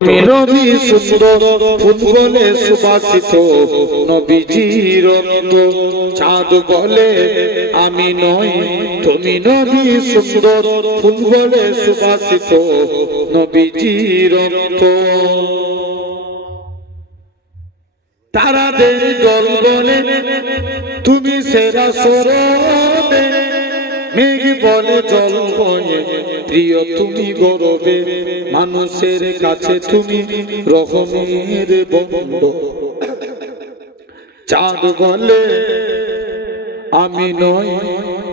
নবী সুন্দর ফুল বলে সুবাসিত নবীজির রক্ত চাঁদ বলে আমি নই তুমি নবী সুন্দর ফুল বলে সুবাসিত নবীজির রক্ত তারাদের দল বলে তুমি সেরা সরবে মেঘ বলে জল বয়ে প্রিয় তুমি গৌরবে মানুষের কাছে তুমি রহমের বন্ধু চাঁদ বলে আমি নই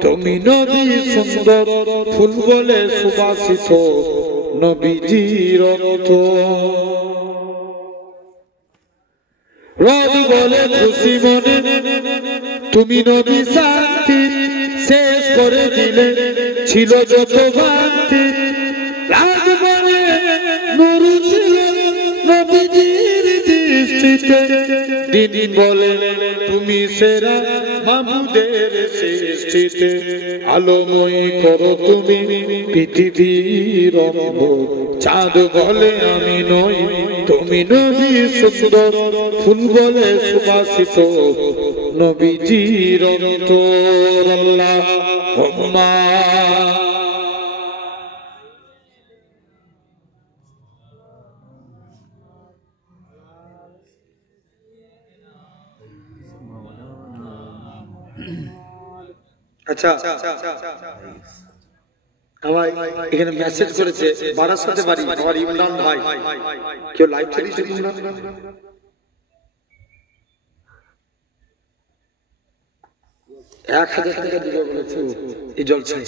তুমি নবী সুন্দর ফুল বলে সুবাসিত নবীজির রক্ত রব বলে খুশি মনে তুমি নবী শান্তি শেষ করে দিলে ছিল যত ভক্তি রাত বলে নূর ছিল নবীজির দৃষ্টিতে দিন বলে তুমি সেরা মাহমুদের সৃষ্টিতে আলোময় করো তুমি পৃথিবীর রম্ভ চাঁদ বলে আমি নই তুমি নবী সুন্দর ফুল বলে সুবাসিত নবীজির অন্তর আল্লাহুম্মা আচ্ছা আমার এখানে মেসেজ করেছে বারাসাতে বাড়ি আমার ইমরান ভাই কেউ লাইভ চালিয়েছে ইমরান 1000 টাকা দিবে বলেছে এই জলসায়